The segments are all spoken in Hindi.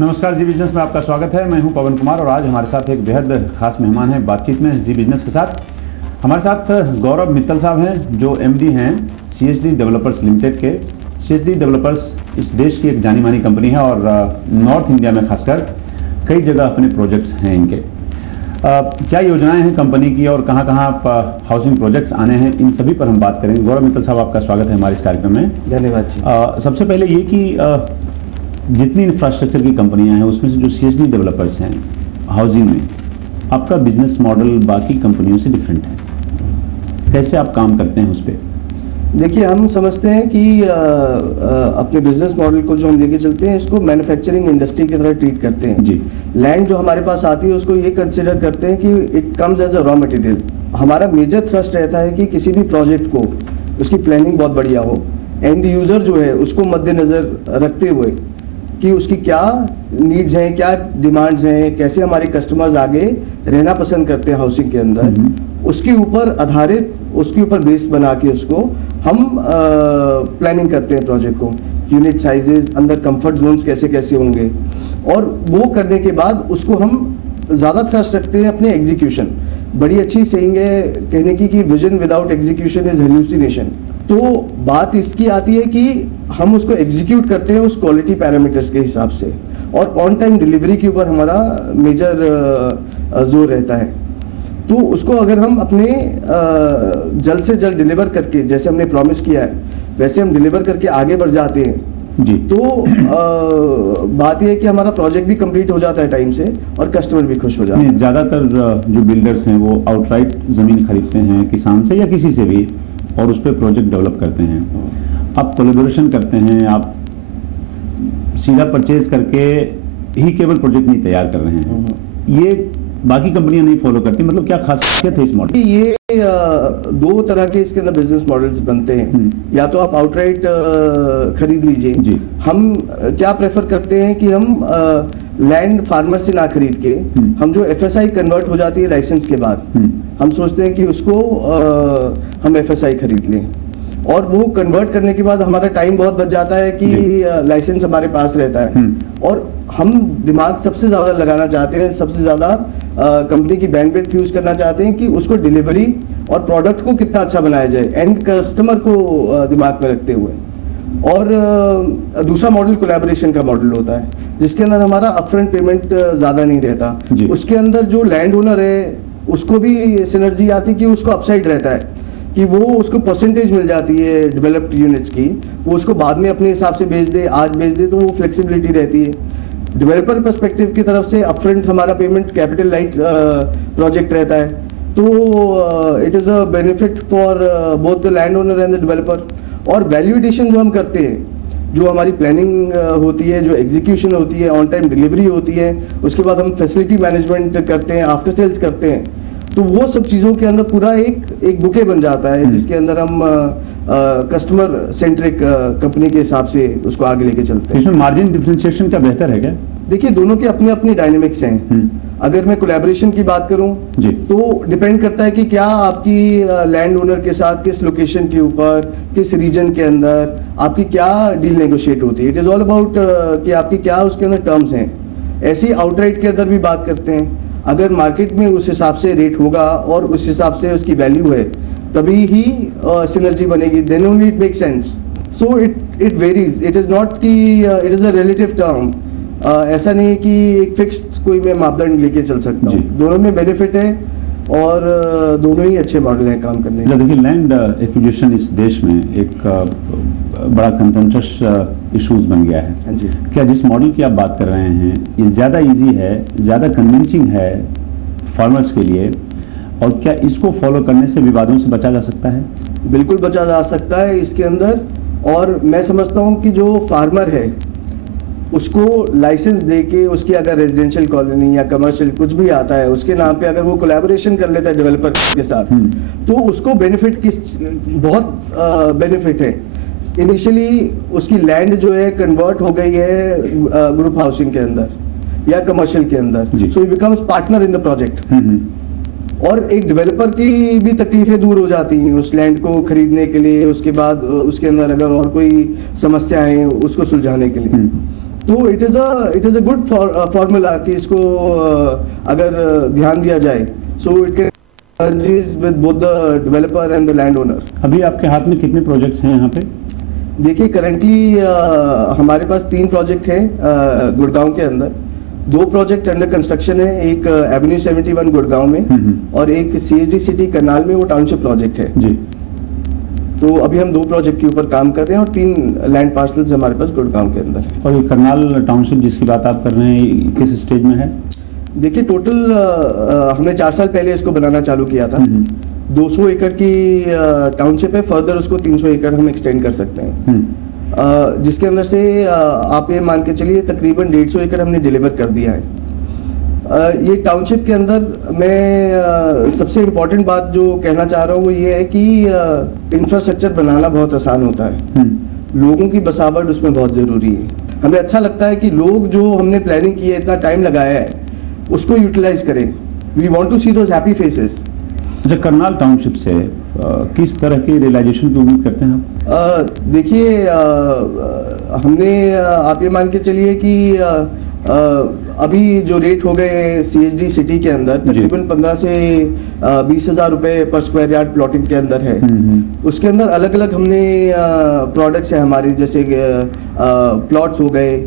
नमस्कार, जी बिजनेस में आपका स्वागत है। मैं हूं पवन कुमार और आज हमारे साथ एक बेहद खास मेहमान हैं बातचीत में जी बिजनेस के साथ। हमारे साथ गौरव मित्तल साहब हैं जो एमडी हैं सीएसडी डेवलपर्स लिमिटेड के। सीएसडी डेवलपर्स इस देश की एक जानी मानी कंपनी है और नॉर्थ इंडिया में खासकर कई जगह अपने प्रोजेक्ट्स हैं इनके। क्या योजनाएं हैं कंपनी की और कहाँ कहाँ हाउसिंग प्रोजेक्ट्स आने हैं, इन सभी पर हम बात करेंगे। गौरव मित्तल साहब, आपका स्वागत है हमारे इस कार्यक्रम में। धन्यवाद जी। सबसे पहले ये कि जितनी इंफ्रास्ट्रक्चर की कंपनियां हैं उसमें से जो सीएसडी डेवलपर्स हैं हाउसिंग में, आपका बिजनेस मॉडल बाकी कंपनियों से डिफरेंट है। कैसे आप काम करते हैं उस पर? देखिए, हम समझते हैं कि अपने बिजनेस मॉडल को जो हम लेके चलते हैं इसको मैन्युफैक्चरिंग इंडस्ट्री की तरह ट्रीट करते हैं जी। लैंड जो हमारे पास आती है उसको ये कंसिडर करते हैं कि it comes as a raw material. हमारा मेजर थ्रस्ट रहता है कि किसी भी प्रोजेक्ट को उसकी प्लानिंग बहुत बढ़िया हो, एंड यूजर जो है उसको मद्देनजर रखते हुए कि उसकी क्या नीड्स हैं, क्या डिमांड्स हैं, कैसे हमारे कस्टमर्स आगे रहना पसंद करते हैं हाउसिंग के अंदर, उसके ऊपर आधारित, उसके ऊपर बेस बना के उसको हम प्लानिंग करते हैं प्रोजेक्ट को। यूनिट साइजेस, अंदर कंफर्ट जोन्स कैसे कैसे होंगे, और वो करने के बाद उसको हम ज़्यादा थ्रस्ट रखते हैं अपने एग्जीक्यूशन। बड़ी अच्छी सेइंग है कहने की कि vision without execution is hallucination. तो बात इसकी आती है कि हम उसको एग्जीक्यूट करते हैं उस क्वालिटी पैरामीटर्स के हिसाब से, और ऑन टाइम डिलीवरी के ऊपर हमारा मेजर जोर रहता है। तो उसको अगर हम अपने जल्द से जल्द डिलीवर करके, जैसे हमने प्रॉमिस किया है वैसे हम डिलीवर करके आगे बढ़ जाते हैं जी, तो बात यह है कि हमारा प्रोजेक्ट भी कंप्लीट हो जाता है टाइम से और कस्टमर भी खुश हो जाता है। ज़्यादातर जो बिल्डर्स हैं वो आउटराइट ज़मीन खरीदते हैं किसान से या किसी से भी, और उस पर प्रोजेक्ट डेवलप करते हैं। आप कोलैबोरेशन करते हैं, आप सीधा परचेज करके ही केवल प्रोजेक्ट नहीं तैयार कर रहे हैं। ये बाकी कंपनियां नहीं फॉलो करती, मतलब क्या खासियत है इस मॉडल? ये दो तरह के इसके अंदर बिजनेस मॉडल्स बनते हैं। या तो आप आउटराइट खरीद लीजिए। हम क्या प्रेफर करते हैं कि हम लैंड फार्मर से ना खरीद के हम जो एफएसआई कन्वर्ट हो जाती है लाइसेंस के बाद, हम सोचते हैं कि उसको हम एफएसआई खरीद लें, और वो कन्वर्ट करने के बाद हमारा टाइम बहुत बच जाता है कि लाइसेंस हमारे पास रहता है, और हम दिमाग सबसे ज़्यादा लगाना चाहते हैं, सबसे ज़्यादा कंपनी की बैंडविड्थ यूज करना चाहते हैं कि उसको डिलीवरी और प्रोडक्ट को कितना अच्छा बनाया जाए एंड कस्टमर को दिमाग में रखते हुए। और दूसरा मॉडल कोलैबोरेशन का मॉडल होता है जिसके अंदर हमारा अपफ्रंट पेमेंट ज़्यादा नहीं रहता। उसके अंदर जो लैंड ओनर है उसको भी सिनर्जी आती है कि उसको अपसाइड रहता है कि वो उसको परसेंटेज मिल जाती है डेवलप्ड यूनिट्स की, वो उसको बाद में अपने हिसाब से बेच दे, आज बेच दे, तो वो फ्लेक्सिबिलिटी रहती है। डेवलपर पर्सपेक्टिव की तरफ से अपफ्रंट हमारा पेमेंट कैपिटल लाइट प्रोजेक्ट रहता है, तो it is a benefit for both the land owner and the developer. और वैल्यू एडिशन जो हम करते हैं, जो हमारी प्लानिंग होती है, जो एग्जीक्यूशन होती है, ऑन टाइम डिलीवरी होती है, उसके बाद हम फैसिलिटी मैनेजमेंट करते हैं, आफ्टर सेल्स करते हैं, तो वो सब चीज़ों के अंदर पूरा एक बुके बन जाता है जिसके अंदर हम कस्टमर सेंट्रिक कंपनी के हिसाब से उसको आगे लेके चलते हैं। इसमें मार्जिन डिफरेंशिएशन का बेहतर है क्या? देखिए, दोनों के अपने अपने डायनेमिक्स हैं। अगर मैं कोलैबोरेशन की बात करूं तो डिपेंड करता है कि क्या आपकी लैंड ओनर के साथ किस लोकेशन के ऊपर, किस रीजन के अंदर आपकी क्या डील नेगोशिएट होती है। इट इज़ ऑल अबाउट कि आपकी क्या उसके अंदर टर्म्स हैं। ऐसी आउटराइट के अंदर भी बात करते हैं, अगर मार्केट में उस हिसाब से रेट होगा और उस हिसाब से उसकी वैल्यू है तभी ही सिनर्जी बनेगी, then only it make sense. So it varies, it is not कि it is a relative term. ऐसा नहीं है कि एक फिक्स्ड कोई मैं मापदंड लेके चल सकता हूँ। दोनों में बेनिफिट है और दोनों ही अच्छे मॉडल हैं काम करने के। देखिए, लैंड एक्विजिशन इस देश में एक बड़ा कंटेंटस इशूज बन गया है। क्या जिस मॉडल की आप बात कर रहे हैं ये ज़्यादा इजी है, ज़्यादा कन्विंसिंग है फार्मर्स के लिए, और क्या इसको फॉलो करने से विवादों से बचा जा सकता है? बिल्कुल बचा जा सकता है इसके अंदर। और मैं समझता हूँ कि जो फार्मर है उसको लाइसेंस देके, उसकी अगर रेजिडेंशियल कॉलोनी या कमर्शियल कुछ भी आता है उसके नाम पे अगर वो कोलैबोरेशन कर लेता है डेवलपर के साथ, तो उसको बेनिफिट बहुत बेनिफिट है। इनिशियली उसकी लैंड जो है कन्वर्ट हो गई है ग्रुप हाउसिंग के अंदर या कमर्शियल के अंदर, so he becomes partner in the project. और एक डेवलपर की भी तकलीफें दूर हो जाती हैं उस लैंड को खरीदने के लिए, उसके बाद उसके अंदर अगर और कोई समस्या है उसको सुलझाने के लिए। तो it is a good formula कि इसको अगर ध्यान दिया जाए, so it can with both the developer and the land owner. अभी आपके हाथ में कितने प्रोजेक्ट्स हैं यहाँ पे? देखिए करंटली हमारे पास 3 प्रोजेक्ट हैं गुड़गांव के अंदर। 2 प्रोजेक्ट अंडर कंस्ट्रक्शन है, एक एवेन्यू 71 गुड़गांव में और एक CSD सिटी करनाल में, वो टाउनशिप प्रोजेक्ट है जी। तो अभी हम 2 प्रोजेक्ट के ऊपर काम कर रहे हैं और 3 लैंड पार्सल्स हमारे पास गुड़गांव के अंदर है। और ये करनाल टाउनशिप जिसकी बात आप कर रहे हैं, किस स्टेज में है? देखिए टोटल हमने 4 साल पहले इसको बनाना चालू किया था। 200 एकड़ की टाउनशिप है, फर्दर उसको 300 एकड़ हम एक्सटेंड कर सकते हैं, जिसके अंदर से आप ये मान के चलिए तकरीबन 150 एकड़ हमने डिलीवर कर दिया है। ये टाउनशिप के अंदर मैं सबसे इम्पोर्टेंट बात जो कहना चाह रहा हूँ वो ये है कि इंफ्रास्ट्रक्चर बनाना बहुत आसान होता है, लोगों की बसावट उसमें बहुत ज़रूरी है। हमें अच्छा लगता है कि लोग जो हमने प्लानिंग की है, इतना टाइम लगाया है, उसको यूटिलाइज करें। We want to see those happy faces. अच्छा, करनाल टाउनशिप से किस तरह की रियलाइजेशन की उम्मीद करते हैं आप? देखिए हमने आप ये मान के चलिए कि अभी जो रेट हो गए CSD सिटी के अंदर तकरीबन 15 से 20 हज़ार रुपये पर स्क्वायर यार्ड प्लॉटिंग के अंदर है। उसके अंदर अलग अलग हमने प्रोडक्ट्स हैं हमारे, जैसे प्लॉट्स हो गए,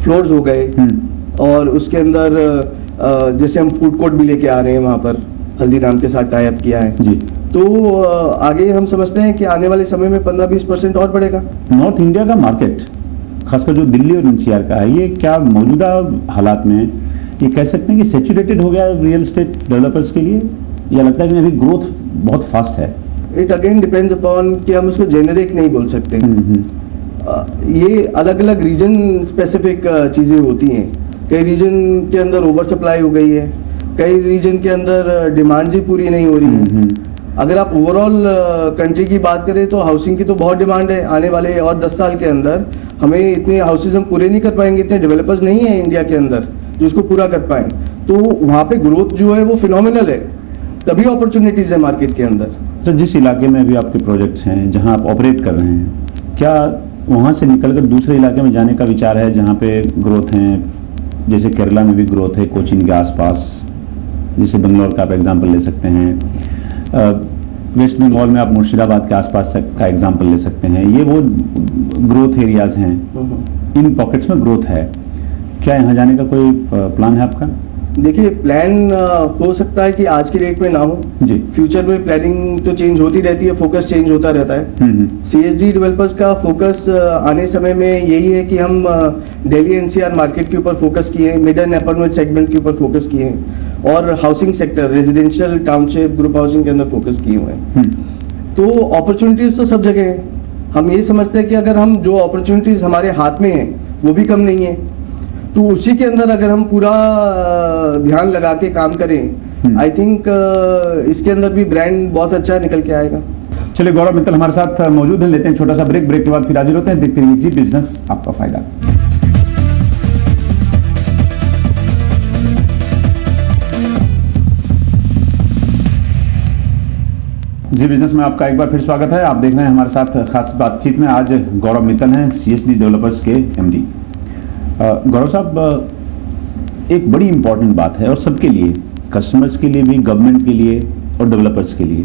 फ्लोर्स हो गए, और उसके अंदर जैसे हम फूड कोर्ट भी लेके आ रहे हैं, वहाँ पर हल्दीराम के साथ टाई अप किया है जी। तो आगे हम समझते हैं कि आने वाले समय में 15-20% और बढ़ेगा। नॉर्थ इंडिया का मार्केट, खासकर जो दिल्ली और NCR का है, ये क्या मौजूदा हालात में ये कह सकते हैं कि सैचुरेटेड हो गया रियल एस्टेट डेवलपर्स के लिए, या लगता है कि अभी ग्रोथ बहुत फास्ट है? इट अगेन डिपेंड्स अपॉन कि हम उसको जेनेरिक नहीं बोल सकते। ये अलग अलग रीजन स्पेसिफिक चीज़ें होती हैं। कई रीजन के अंदर ओवर सप्लाई हो गई है, कई रीजन के अंदर डिमांड ही पूरी नहीं हो रही है। अगर आप ओवरऑल कंट्री की बात करें तो हाउसिंग की तो बहुत डिमांड है। आने वाले और 10 साल के अंदर हमें इतने हाउसेज हम पूरे नहीं कर पाएंगे, इतने डेवलपर्स नहीं है इंडिया के अंदर जो इसको पूरा कर पाएं। तो वहाँ पे ग्रोथ जो है वो फिनोमिनल है, तभी अपॉर्चुनिटीज है मार्केट के अंदर। तो जिस इलाके में अभी आपके प्रोजेक्ट्स हैं, जहाँ आप ऑपरेट कर रहे हैं, क्या वहाँ से निकलकर दूसरे इलाके में जाने का विचार है जहाँ पे ग्रोथ है? जैसे केरला में भी ग्रोथ है कोचीन के आसपास, जैसे बंगलौर का आप एग्जांपल ले सकते हैं, वेस्ट बंगाल में आप मुर्शिदाबाद के आसपास का एग्जांपल ले सकते हैं। ये वो ग्रोथ एरियाज हैं, इन पॉकेट्स में ग्रोथ है। क्या यहाँ जाने का कोई प्लान है आपका? देखिए प्लान हो सकता है कि आज की डेट में ना हो जी, फ्यूचर में प्लानिंग तो चेंज होती रहती है, फोकस चेंज होता रहता है। CSD डेवलपर्स का फोकस आने समय में यही है कि हम दिल्ली NCR मार्केट के ऊपर फोकस किए, मिड एंड अपर सेगमेंट के ऊपर फोकस किए हैं, और housing sector, residential, township, group housing के अंदर फोकस किए हुए हैं। तो अपॉर्चुनिटीज तो सब जगह है। हम ये समझते हैं कि अगर हम जो अपॉर्चुनिटीज हमारे हाथ में है वो भी कम नहीं है, तो उसी के अंदर अगर हम पूरा ध्यान लगा के काम करें, आई थिंक इसके अंदर भी ब्रांड बहुत अच्छा निकल के आएगा। चलिए, गौरव मित्तल हमारे साथ मौजूद हैं, लेते हैं छोटा सा ब्रेक के बाद फिर हाजिर होते हैं। देखते रहिए जी बिजनेस, आपका फायदा। जी बिजनेस में आपका एक बार फिर स्वागत है। आप देख रहे हैं हमारे साथ खास बातचीत में आज गौरव मित्तल हैं, CSD डेवलपर्स के MD। गौरव साहब, एक बड़ी इंपॉर्टेंट बात है और सबके लिए, कस्टमर्स के लिए भी, गवर्नमेंट के लिए और डेवलपर्स के लिए।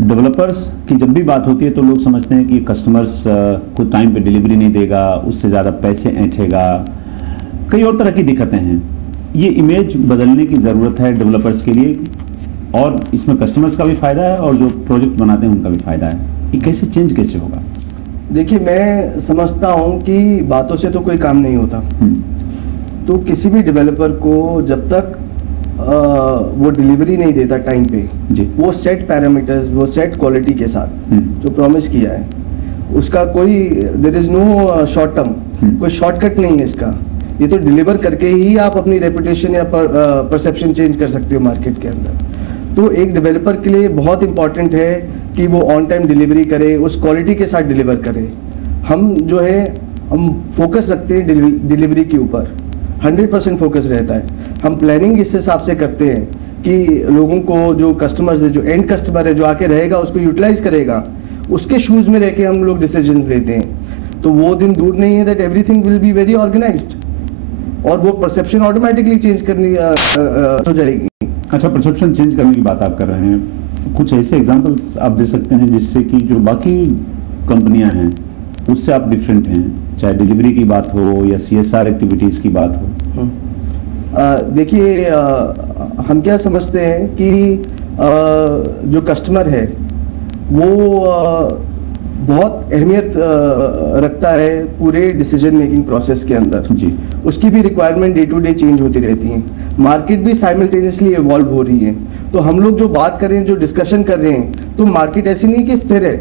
डेवलपर्स की जब भी बात होती है तो लोग समझते हैं कि कस्टमर्स को टाइम पे डिलीवरी नहीं देगा, उससे ज़्यादा पैसे ऐंठेगा, कई और तरह की दिक्कतें हैं। ये इमेज बदलने की ज़रूरत है डेवलपर्स के लिए, और इसमें कस्टमर्स का भी फ़ायदा है और जो प्रोजेक्ट बनाते हैं उनका भी फ़ायदा है। ये कैसे चेंज कैसे होगा? देखिए मैं समझता हूँ कि बातों से तो कोई काम नहीं होता। तो किसी भी डेवलपर को जब तक वो डिलीवरी नहीं देता टाइम पे जी, वो सेट पैरामीटर्स, वो सेट क्वालिटी के साथ जो प्रॉमिस किया है, उसका कोई there is no short term, कोई शॉर्टकट नहीं है इसका। ये तो डिलीवर करके ही आप अपनी रेपुटेशन या परसेप्शन चेंज कर सकते हो मार्केट के अंदर। तो एक डेवलपर के लिए बहुत इंपॉर्टेंट है कि वो ऑन टाइम डिलीवरी करे, उस क्वालिटी के साथ डिलीवर करे। हम जो है हम फोकस रखते हैं डिलीवरी के ऊपर, 100% फोकस रहता है। हम प्लानिंग इस हिसाब से करते हैं कि लोगों को, जो कस्टमर्स है, जो एंड कस्टमर है, जो आके रहेगा, उसको यूटिलाइज करेगा, उसके शूज़ में रह के हम लोग डिसीजंस लेते हैं। तो वो दिन दूर नहीं है that everything will be very organised, और वो परसेप्शन ऑटोमेटिकली चेंज करनी हो जाएगी। अच्छा, परसेप्शन चेंज करने की बात आप कर रहे हैं, कुछ ऐसे एग्जांपल्स आप दे सकते हैं जिससे कि जो बाकी कंपनियां हैं उससे आप डिफरेंट हैं, चाहे डिलीवरी की बात हो या CSR एक्टिविटीज़ की बात हो? देखिए, हम क्या समझते हैं कि जो कस्टमर है वो बहुत अहमियत रखता है पूरे डिसीजन मेकिंग प्रोसेस के अंदर जी। उसकी भी requirement day to day change होती रहती है, मार्केट भी साइमल्टेनियसली इवॉल्व हो रही है। तो हम लोग जो बात कर रहे हैं, जो डिस्कशन कर रहे हैं, तो मार्केट ऐसी नहीं कि स्थिर है,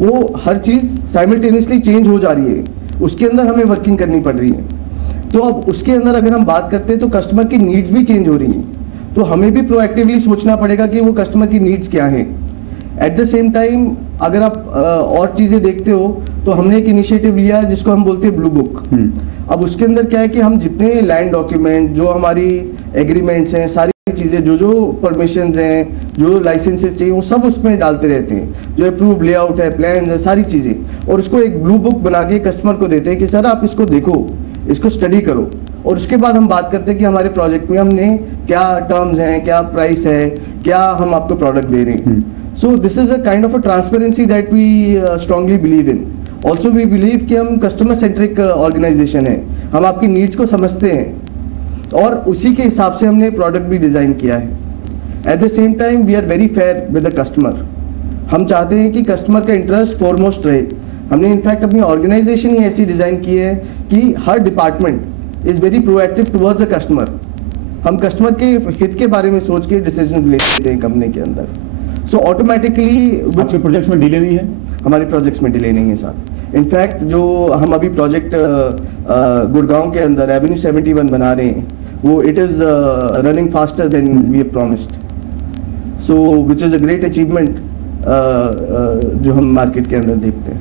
वो हर चीज़ साइमल्टेनियसली चेंज हो जा रही है, उसके अंदर हमें वर्किंग करनी पड़ रही है। तो अब उसके अंदर अगर हम बात करते हैं तो कस्टमर की नीड्स भी चेंज हो रही हैं, तो हमें भी प्रोएक्टिवली सोचना पड़ेगा कि वो कस्टमर की नीड्स क्या हैं। एट द सेम टाइम अगर आप और चीज़ें देखते हो तो हमने एक इनिशिएटिव लिया है जिसको हम बोलते हैं ब्लू बुक। अब उसके अंदर क्या है कि हम जितने लैंड डॉक्यूमेंट, जो हमारी एग्रीमेंट्स हैं, सारी चीज़ें, जो परमिशंस हैं, जो लाइसेंसेस चाहिए, वो सब उसमें डालते रहते हैं, जो अप्रूव लेआउट है, प्लान है, सारी चीज़ें, और उसको एक ब्लू बुक बना के कस्टमर को देते हैं कि सर आप इसको देखो, इसको स्टडी करो, और उसके बाद हम बात करते हैं कि हमारे प्रोजेक्ट में हमने क्या टर्म्स हैं, क्या प्राइस है, क्या हम आपको प्रोडक्ट दे रहे हैं। So this is a kind of a transparency that we strongly believe in. Also we believe कि हम कस्टमर सेंट्रिक ऑर्गेनाइजेशन है, हम आपकी नीड्स को समझते हैं और उसी के हिसाब से हमने प्रोडक्ट भी डिज़ाइन किया है। At the same time we are very fair with the customer. हम चाहते हैं कि कस्टमर का इंटरेस्ट फॉरमोस्ट रहे। हमने इनफैक्ट अपनी ऑर्गेनाइजेशन ही ऐसी डिज़ाइन की है कि हर department is very proactive towards the customer. हम कस्टमर के हित के बारे में सोच के डिसीजंस लेते हैं कंपनी के अंदर। सो ऑटोमेटिकली आपके प्रोजेक्ट्स में डिले नहीं है? हमारे प्रोजेक्ट्स में डिले नहीं है साहब। इनफैक्ट जो हम अभी प्रोजेक्ट गुड़गांव के अंदर एवेन्यू 71 बना रहे हैं, वो it is running faster than we have promised, so which is a great achievement जो हम मार्केट के अंदर देखते हैं।